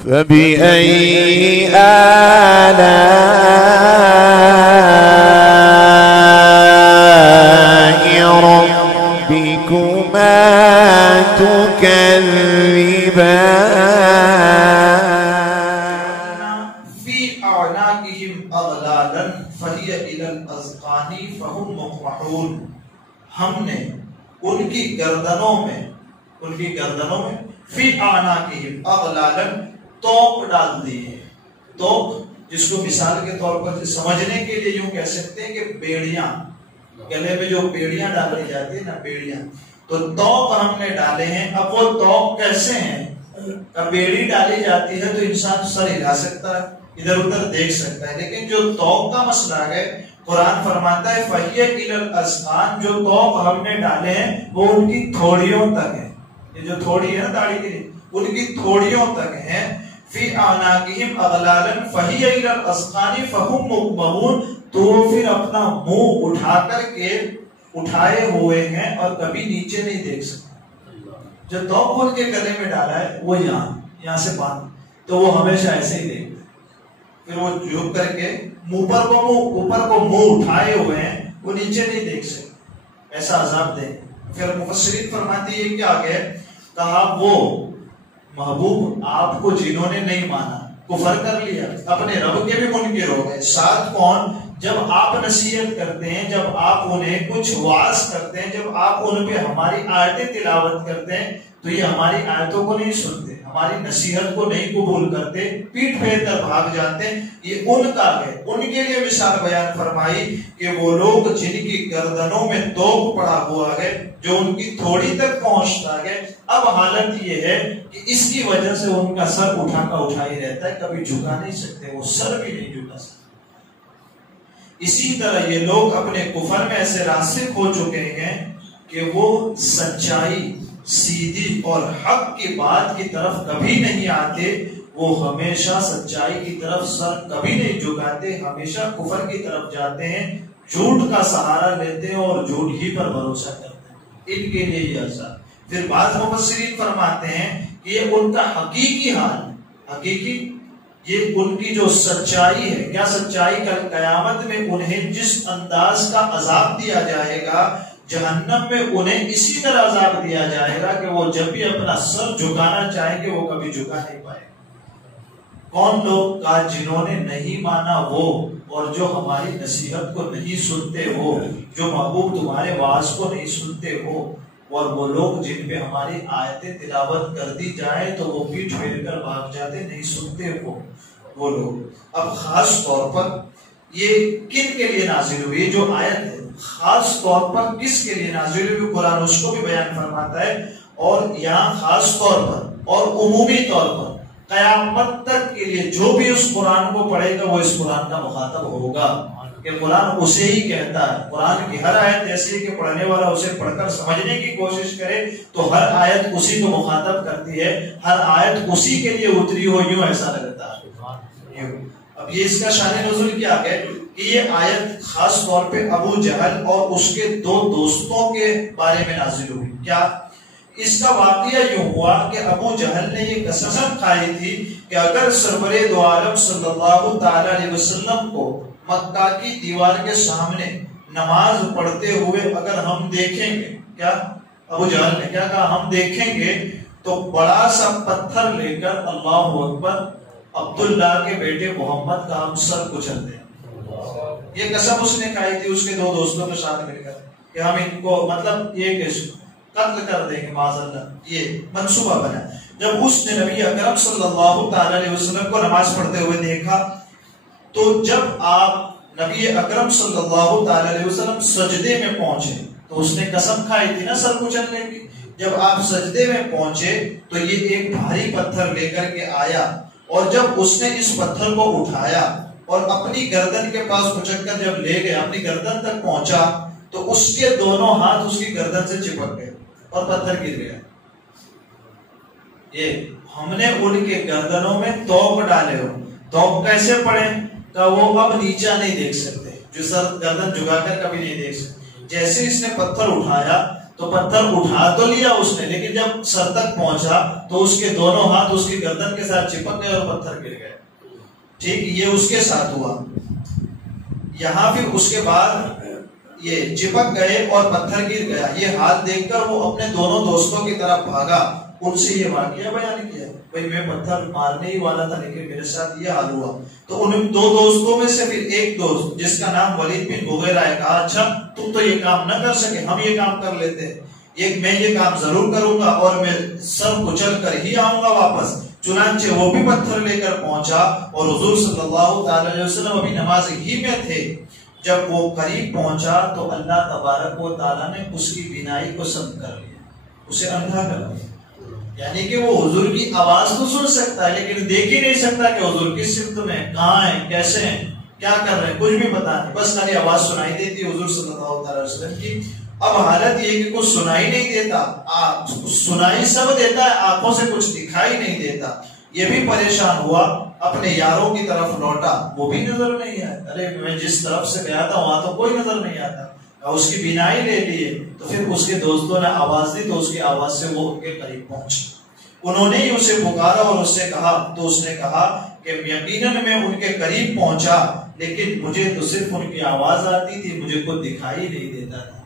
فبأي آلاء ربكما تكذبان في أعناقهم أغلالا فهي إلى الأذقان فهم مقمحون. ہم نے ان کی گردنوں میں فی اعناقہم اغلالا توق ڈال دی ہے. توق جس کو مثال کے طور پر سمجھنے کے لیے یوں کہہ سکتے ہیں کہ بیڑیاں، گلے میں جو بیڑیاں ڈالی جاتی ہیں نا، بیڑیاں، تو توق ہم نے ڈالے ہیں. اب وہ توق کیسے ہیں؟ اب بیڑی ڈالی جاتی ہے تو انسان سر ہلا سکتا ہے، ادھر ادھر دیکھ سکتا ہے، لیکن جو توق کا مسئلہ ہے قرآن فرماتا ہے فَهِيَ إِلَى الْأَذْقَانِ، جو توق ہم نے ڈالے ہیں وہ ان کی تھوڑیوں تک ہے. یہ جو تھوڑی ہے نا داڑھی کے لیے، ان کی تھوڑیوں تک ہیں. فی اعناقہم اغلالا فہی الی الاذقان فہم مقمحون، تو وہ پھر اپنا منہ اٹھا کر کے اٹھائے ہوئے ہیں اور کبھی نیچے نہیں دیکھ سکتے. جو توق ان کے گلے میں ڈالا ہے وہ یہاں سے باندھ، تو وہ ہمیشہ ایسے ہی دیکھتے. پھر وہ جھک کر کے اوپر کو منہ اٹھائے ہوئے ہیں، وہ نیچے نہیں دیکھ سکتے، ایسا عذاب دیں. پھر مفسرین فرماتی ہے کہ آگے کہا وہ محبوب آپ کو جنہوں نے نہیں مانا، کفر کر لیا، اپنے رب کے بھی منکر ہو گئے. ساتھ کون؟ جب آپ نصیحت کرتے ہیں، جب آپ انہیں کچھ واعظ کرتے ہیں، جب آپ ان پہ ہماری آیتیں تلاوت کرتے ہیں تو یہ ہماری آیتوں کو نہیں سنتے، ہماری نصیحت کو نہیں قبول کرتے، پیٹ پھیر کر بھاگ جاتے ہیں. یہ ان کا ہے. ان کے لیے مثال بیان فرمائی کہ وہ لوگ جن کی گردنوں میں توق پڑا ہوا ہے، جو ان کی تھوڑی تک پہنچتا ہے. اب حالت یہ ہے کہ اس کی وجہ سے ان کا سر اٹھا ہی رہتا ہے، کبھی جھکا نہیں سکتے، وہ سر بھی نہیں جھکا سکتے. اسی طرح یہ لوگ اپنے کفر میں ایسے راسخ ہو چکے ہیں کہ وہ سچائی، سیدھی اور حق کی بات کی طرف کبھی نہیں آتے. وہ ہمیشہ سچائی کی طرف سر کبھی نہیں جھکاتے، ہمیشہ کفر کی طرف جاتے ہیں، جھوٹ کا سہارا لیتے ہیں اور جھوٹ ہی پر بھروسہ کرتے ہیں. ان کے لیے یہ عذاب. پھر بعض مفسرین فرماتے ہیں کہ یہ ان کا حقیقی حال، حقیقی یہ ان کی جو سچائی ہے. کیا سچائی؟ کل قیامت میں انہیں جس انداز کا عذاب دیا جائے گا جہنم میں، انہیں اسی طرح عذاب دیا جائے گا کہ وہ جب بھی اپنا سر جھکانا چاہیں گے وہ کبھی جھکا نہیں پائے. کون لوگ؟ کا جنہوں نے نہیں مانا وہ، اور جو ہماری نصیحت کو نہیں سنتے وہ، جو محبوب تمہارے واعظ کو نہیں سنتے وہ، اور وہ لوگ جن پہ ہماری آیتیں تلاوت کر دی جائے تو وہ پیٹ پھیر کر بھاگ جاتے، نہیں سنتے وہ لوگ. اب خاص طور پر یہ کن کے لیے نازل ہوئی؟ جو آیت ہے خاص طور پر کس کے لیے نازل ہوئی قرآن اس کو بھی بیان فرماتا ہے. اور یہاں خاص طور پر اور عمومی طور پر قیامت تک کے لیے جو بھی اس قرآن کو پڑھے گا وہ اس قرآن کا مخاطب ہوگا، کہ قرآن اسے ہی کہتا ہے. قرآن کی ہر آیت ایسی ہے کہ پڑھنے والا اسے پڑھ کر سمجھنے کی کوشش کرے تو ہر آیت اسی کو مخاطب کرتی ہے، ہر آیت اسی کے لیے اتری ہو، یوں ایسا لگتا ہے. اب یہ اس کا شان نزول کیا ہے کہ یہ آیت خاص طور پہ ابو جہل اور اس کے دو دوستوں کے بارے میں نازل ہوئی. کیا؟ اس کا واقعہ یوں ہوا کہ ابو جہل نے یہ قسم کھائی تھی کہ اگر سرور دو عالم صلی اللہ تعالی علیہ وسلم کو مکہ کی دیوار کے سامنے نماز پڑھتے ہوئے اگر ہم دیکھیں گے، کیا ابو جہل نے کیا کہا؟ ہم دیکھیں گے تو بڑا سا پتھر لے کر اللہ اکبر عبداللہ کے بیٹے محمد کا ہم سر کچل دیں. یہ قسم اس نے کھائی تھی اس کے دو دوستوں کے ساتھ مل کر کہ ہم ان کو مطلب یہ قتل کر دیں گے معاذ اللہ. یہ منصوبہ بنا. جب اس نے نبی اکرم صلی اللہ تعالی علیہ وسلم کو نماز پڑھتے ہوئے دیکھا تو جب آپ نبی اکرم صلی اللہ تعالی علیہ وسلم سجدے میں پہنچے تو اس نے قسم کھائی تھی نا سر کچلنے کی. جب آپ سجدے میں پہنچے تو یہ ایک بھاری پتھر لے کر کے آیا اور جب اس نے اس پتھر کو اٹھایا اور اپنی گردن کے پاس کچل کر جب لے گیا، اپنی گردن تک پہنچا تو اس کے دونوں ہاتھ اس کی گردن سے چپک گئے اور پتھر گر گیا. یہ ہم نے ان کے گردنوں میں توق ڈالے ہو. توق کیسے پڑے؟ کہ وہ اب نیچا نہیں دیکھ سکتے، جو سر گردن جھکا کر کبھی نہیں دیکھ سکتے. جیسے اس نے پتھر اٹھایا تو پتھر اٹھا تو لیا اس نے، لیکن جب سر تک پہنچا تو اس کے دونوں ہاتھ اس کی گردن کے ساتھ چپک گئے اور پتھر گر گئے. ٹھیک، یہ اس کے ساتھ ہوا. یہاں پھر اس کے بعد یہ چپک گئے اور پتھر گر گیا. یہ حال دیکھ کر وہ اپنے دونوں دوستوں کی طرف بھاگا، ان سے یہ واقعہ بیان کیا، بھائی میں پتھر مارنے ہی والا تھا لیکن میرے ساتھ یہ حال ہوا. تو ان دو دوستوں میں سے پھر ایک دوست جس کا نام ولید بن مغیرہ ہے، کہا اچھا تم تو یہ کام نہ کر سکے، ہم یہ کام کر لیتے ہیں. میں یہ کام ضرور کروں گا اور میں سر کچل کر ہی آؤں گا واپس. چنانچہ وہ بھی پتھر لے کر پہنچا اور حضور صلی اللہ تعالی علیہ وسلم ابھی نماز ہی میں تھے. جب وہ قریب پہنچا تو اللہ تبارک و تعالیٰ نے اس کی بینائی کو سم کر لیا، اسے اندھا کر دیا. یعنی کہ وہ حضور کی آواز تو سن سکتا ہے لیکن دیکھ ہی نہیں سکتا کہ حضور کس سمت میں، کہاں ہیں، کیسے ہیں، کیا کر رہے ہیں، کچھ بھی پتا نہیں. بس خالی آواز سنائی دیتی حضور صلی اللہ تعالی وسلم کی. اب حالت یہ کہ کچھ سنائی نہیں دیتا، سنائی سب دیتا ہے، آنکھوں سے کچھ دکھائی نہیں دیتا. یہ بھی پریشان ہوا، اپنے یاروں کی طرف لوٹا، وہ بھی نظر نہیں آیا. ارے میں جس طرف سے گیا تھا وہاں تو کوئی نظر نہیں آتا. اس کی بینائی لے لیے. تو پھر اس کے دوستوں نے آواز دی تو اس کی آواز سے وہ ان کے قریب پہنچے. انہوں نے ہی اسے پکارا اور اس سے کہا تو اس نے کہا کہ یقیناً میں ان کے قریب پہنچا لیکن مجھے تو صرف ان کی آواز آتی تھی، مجھے کوئی دکھائی نہیں دیتا تھا.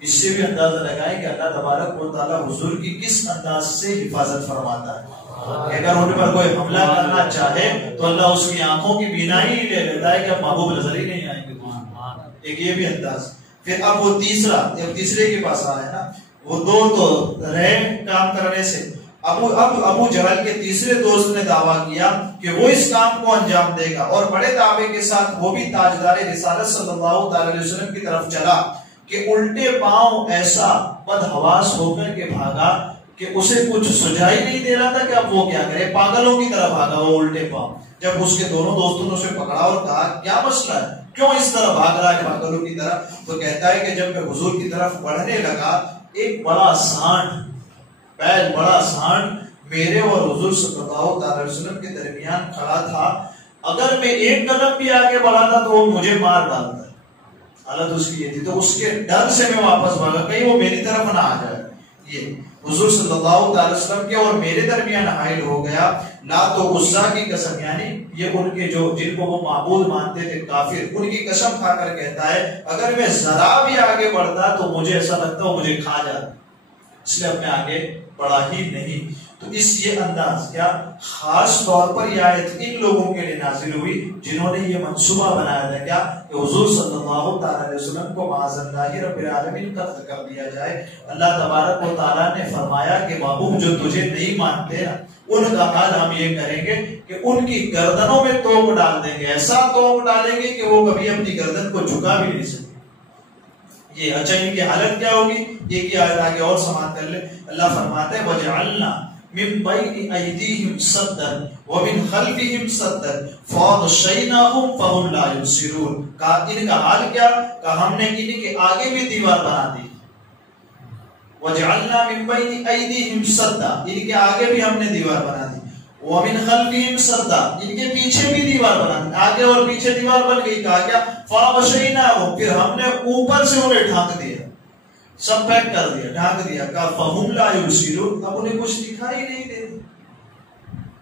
اس سے بھی اندازہ لگائیں کہ اللہ تبارک و تعالیٰ حضور کی کس انداز سے حفاظت فرماتا ہے. اگر ان پر کوئی حملہ کرنا چاہے تو اللہ اس کی آنکھوں کی بینائی ہی لے لیتا ہے کہ اب محبوب نظر ہی نہیں آئیں گے. ایک یہ بھی انداز. پھر اب وہ تیسرے کے پاس آیا نا، وہ دو تو رہے کام کرنے سے. ابو جہل کے تیسرے دوست نے دعویٰ کیا کہ وہ اس کام کو انجام دے گا اور بڑے دعوے کے ساتھ وہ بھی تاجدار رسالت صلی اللہ تعالی علیہ وسلم کی طرف چلا کہ الٹے پاؤں ایسا بدحواس ہو کر کے بھاگا کہ اسے کچھ سجائی نہیں دے رہا تھا کہ اب وہ کیا کرے. پاگلوں کی طرح بھاگا وہ الٹے پاؤں. جب اس کے دونوں دوستوں نے اسے پکڑا اور کہا کیا مسئلہ ہے، کیوں اس طرح بھاگ رہا ہے پاگلوں کی طرح، تو کہتا ہے کہ جب میں حضور کی طرف بڑھنے لگا ایک بڑا سانڈ میرے اور حضور صلی اللہ علیہ وسلم کے درمیان کھڑا تھا. اگر میں ایک قدم بھی آگے بڑھا تھا تو وہ مجھے مار ڈالتا. حالت اس کی یہ تھی. تو اس کے ڈر سے میں واپس بھاگا کہیں وہ میری طرف نہ آ جائے. یہ حضور صلی اللہ علیہ وسلم کے اور میرے درمیان حائل ہو گیا. لات و عزا کی قسم، یعنی یہ ان کے جو جن کو وہ معبود مانتے تھے کافر، ان کی قسم کھا کر کہتا ہے اگر میں ذرا بھی آگے بڑھتا تو مجھے ایسا لگتا وہ مجھے کھا جاتا، اس لیے اب میں آگے بڑھا ہی نہیں. تو اس یہ انداز کیا خاص طور پر یہ آیت ان لوگوں کے لیے نازل ہوئی جنہوں نے یہ منصوبہ بنایا تھا کیا کہ حضور صلی اللہ تعالی علیہ وسلم کو معاذ اللہ رب العالمین قتل کر دیا جائے. اللہ تبارک و تعالیٰ نے فرمایا کہ محبوب جو تجھے نہیں مانتے ان کا حال ہم یہ کریں گے کہ ان کی گردنوں میں توپ ڈال دیں گے، ایسا توپ ڈالیں گے کہ وہ کبھی اپنی گردن کو جھکا بھی نہیں سکتے. یہ اچھا ان کی حالت کیا ہوگی، ایک ہی آیت آگے اور سماعت کر لے. اللہ فرماتا ہے وَجَعَلْنَا مِن بَيْنِ أَيْدِيهِمْ سَدًّا وَمِنْ خَلْفِهِمْ سَدًّا فَأَغْشَيْنَاهُمْ فَهُمْ لَا يُبْصِرُونَ. کہا ان کا حال کیا، کہ ہم نے ان کے آگے بھی دیوار بنا دی. وَجَعَلْنَا مِن بَيْنِ أَيْدِيهِمْ سَدًّا، ان کے آگے بھی ہم نے دیوار بنا دی. وَمِنْ خَلْفِهِمْ سَدًّا، ان کے پیچھے بھی دیوار بنا دی. آگے اور پیچھے دیوار بن گئی. کہا کیا فَأَغْشَيْنَاهُمْ، پھر ہم نے اوپر سے انہیں ڈھانک دیا، سب پیک کر دیا، ڈھانک دیا. کہا فَهُمْ لَا يُبْصِرُونَ، اب انہیں کچھ دکھائی نہیں دیتا.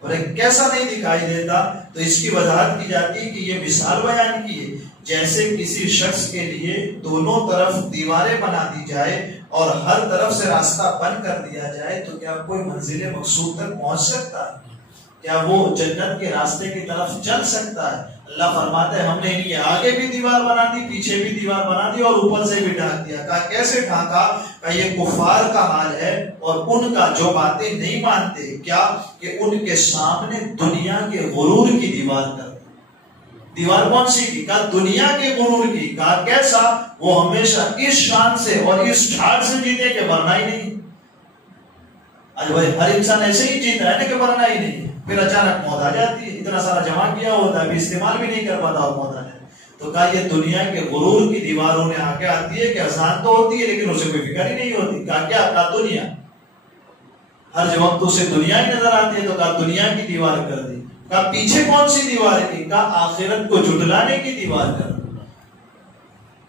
اور کیسا نہیں دکھائی دیتا، تو اس کی وضاحت کی جاتی ہے کہ یہ مثال بیان کی ہے جیسے کسی شخص کے لیے دونوں طرف دیواریں بنا دی جائے اور ہر طرف سے راستہ بند کر دیا جائے تو کیا کوئی منزل مقصود تک پہنچ سکتا ہے؟ کیا وہ جنت کے راستے کی طرف چل سکتا ہے؟ اللہ فرماتا ہے ہم نے ان کے آگے بھی دیوار بنا دی، پیچھے بھی دیوار بنا دی اور اوپر سے بھی ڈھانک دیا. کہا کیسے ڈھانکا؟ کہ یہ کفار کا حال ہے اور ان کا جو باتیں نہیں مانتے کیا کہ ان کے سامنے دنیا کے غرور کی دیوار کر دی. دیوار کون سی کی؟ کہا دنیا کے غرور کی. کہا کیسا؟ وہ ہمیشہ اس شان سے اور اس ٹھاٹ سے جیتے کہ مرنا ہی نہیں. آج بھائی ہر انسان ایسے ہی جیتا ہے نا کہ مرنا ہی نہیں، پھر اچانک موت آ جاتی ہے. اتنا سارا جمع کیا ہوتا ہے، ابھی استعمال بھی نہیں کر پاتا اور موت آ جاتی. تو کہا یہ دنیا کے غرور کی دیواروں نے آگے آتی ہے کہ اذان تو ہوتی ہے لیکن اسے کوئی فکر ہی نہیں ہوتی. کہا کیا؟ کہا دنیا، ہر وقت اسے دنیا ہی نظر آتی ہے. تو کہا دنیا کی دیوار کر دی. کہا پیچھے کون سی دیوار کی؟ کہا آخرت کو جھٹلانے کی دیوار کر دی.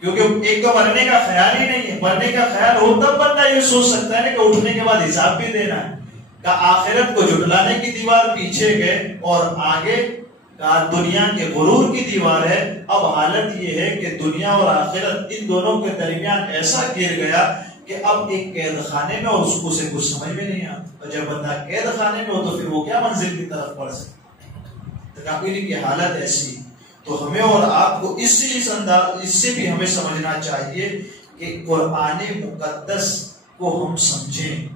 کیونکہ ایک تو مرنے کا خیال ہی نہیں ہے. مرنے کا خیال ہو تب بندہ یہ سوچ سکتا ہے کہ اٹھنے کے بعد حساب بھی دینا ہے. کہ آخرت کو جھٹلانے کی دیوار پیچھے گئے اور آگے دنیا کے غرور کی دیوار ہے. اب حالت یہ ہے کہ دنیا اور آخرت ان دونوں کے درمیان ایسا گر گیا کہ اب ایک قید خانے میں اور اس کو اسے کچھ سمجھ میں نہیں آتا. اور جب بندہ قید خانے میں ہو تو پھر وہ کیا منزل کی طرف بڑھ سکتا. تکابری کی حالت ایسی. تو ہمیں اور آپ کو اس سے بھی ہمیں سمجھنا چاہیے کہ قرآن مقدس کو ہم سمجھیں.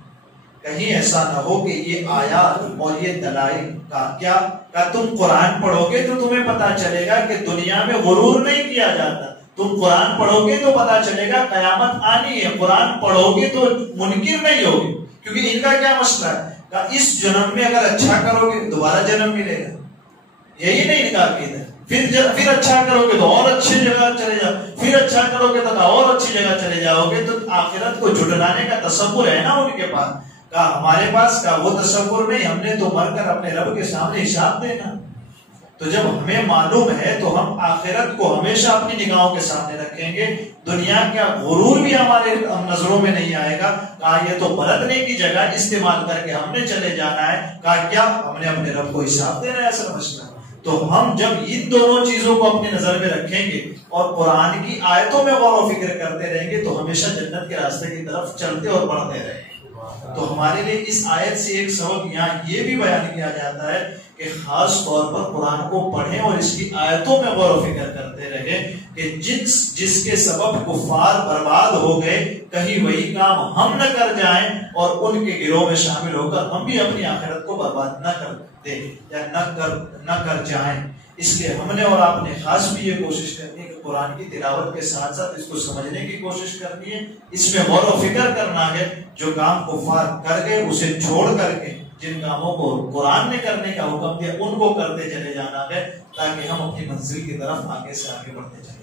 کہیں ایسا نہ ہو کہ یہ آیات اور یہ دلائل کا کیا کہ تم قرآن پڑھو گے تو تمہیں پتا چلے گا کہ دنیا میں غرور نہیں کیا جاتا. تم قرآن پڑھو گے تو پتا چلے گا قیامت آنی ہے. قرآن پڑھو گے تو منکر نہیں ہوگے. کیونکہ ان کا کیا مسئلہ ہے کہ اس جنم میں اگر اچھا کرو گے دوبارہ جنم ملے گا. یہی نہیں ان کا عقیدہ. پھر اچھا کرو گے تو اور اچھی جگہ چلے جاؤ. پھر اچھا کرو گے تو اور اچھی جگہ چلے جاؤ گے. تو آخرت کو جھٹلانے کا تصور ہے نا ان کے پاس. ہمارے پاس کا وہ تصور نہیں. ہم نے تو مر کر اپنے رب کے سامنے حساب دینا. تو جب ہمیں معلوم ہے تو ہم آخرت کو ہمیشہ اپنی نگاہوں کے سامنے رکھیں گے. دنیا کا غرور بھی ہمارے نظروں میں نہیں آئے گا. کہا یہ تو برتنے کی جگہ استعمال کر کے ہم نے چلے جانا ہے. کہا کیا ہم نے اپنے رب کو حساب دینا ہے. ایسا مسئلہ. تو ہم جب ان دونوں چیزوں کو اپنی نظر میں رکھیں گے اور قرآن کی آیتوں میں غور و فکر کرتے رہیں گے تو ہمیشہ جنت کے راستے کی طرف چلتے اور بڑھتے رہیں گے. تو ہمارے لیے اس آیت سے ایک سبق یہاں یہ بھی بیان کیا جاتا ہے کہ خاص طور پر قرآن کو پڑھیں اور اس کی آیتوں میں غور و فکر کرتے رہیں کہ جس کے سبب کفار برباد ہو گئے کہیں وہی کام ہم نہ کر جائیں اور ان کے گروہ میں شامل ہو کر ہم بھی اپنی آخرت کو برباد نہ کر دیں یا نہ کر جائیں. اس لیے ہم نے اور آپ نے خاص بھی یہ کوشش کرنی ہے کہ قرآن کی تلاوت کے ساتھ ساتھ اس کو سمجھنے کی کوشش کرنی ہے. اس میں غور و فکر کرنا ہے. جو کام کفار کر گئے اسے چھوڑ کر کے جن کاموں کو قرآن نے کرنے کا حکم دیا ان کو کرتے چلے جانا ہے تاکہ ہم اپنی منزل کی طرف آگے سے آگے بڑھتے چلیں.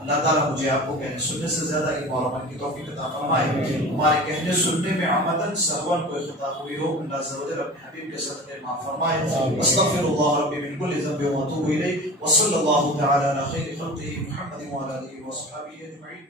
اللہ تعالیٰ مجھے آپ کو کہنے سننے سے زیادہ علم اور عمل کی توفیق عطا فرمائے. ہمارے کہنے سننے میں عمدن سرون کوئی خطا ہوئی ہو اللہ عز و جل اپنے حبیب کے صدقے معاف فرمائے. استغفر اللہ ربی من کل ذنب واتوب الیہ وصلی اللہ تعالی علی خیر خلقہ محمد وعلی آلہ وصحبہ اجمعین.